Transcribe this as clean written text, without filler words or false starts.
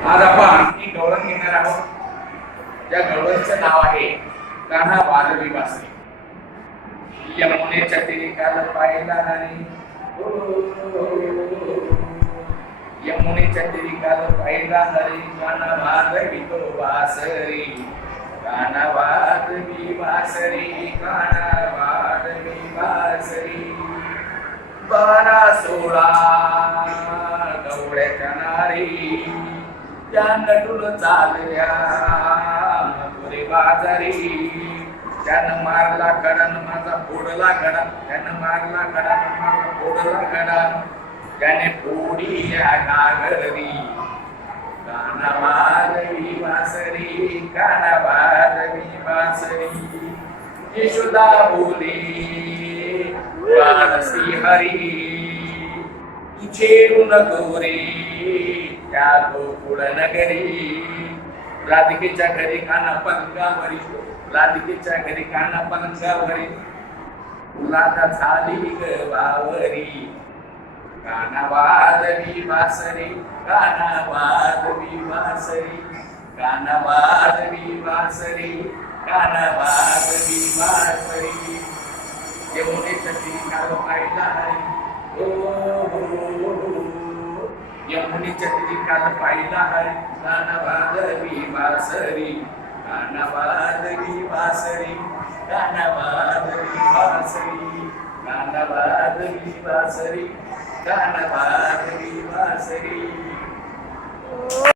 आज आपण एक गवळण घेणार आहोत. त्या गवळणचं नाव आहे कान्हा वारवी वासरी. यमुनेच्या तीरी काल पाहिला नाही, यमुनेच्या तीरी काल पाहिला हरी, कान्हा वारवी तो वासरी, कान्हा वारवी वासरी, कान्हा वारवी वासरी. 12-16 गवळ्याच्या नारी त्या नटून चालल्या मथुरे बाजारी. त्यानं मारला कडन माझा फोडला कडा, त्यानं मारला कडा माझा फोडला कडा, त्याने फोडिल्या नागरी. कान्हा वारवी वासरी, कान्हा वारवी वासरी. यशोदा बोले वारसी हरी, छेडू नको रे त्या गोकुळ नगरी. राधिकेच्या घरी कान्हा पलंगावरी, राधिकेच्या घरी कान्हा पलंगावरी, राधा झाली ग वावरी. कान्हा वारवी वासरी, कान्हा वारवी वासरी, कान्हा वारवी वासरी, कान्हा वारवी वासरी. यमुनेच्या तीरी काल पाहिला हरी, यमुनेच्या तीरी काल पाहिला हरी, कान्हा वारवी वासरी, कान्हा वारवी वासरी, कान्हा वारवी वासरी, कान्हा वारवी वासरी, कान्हा वारवी वासरी.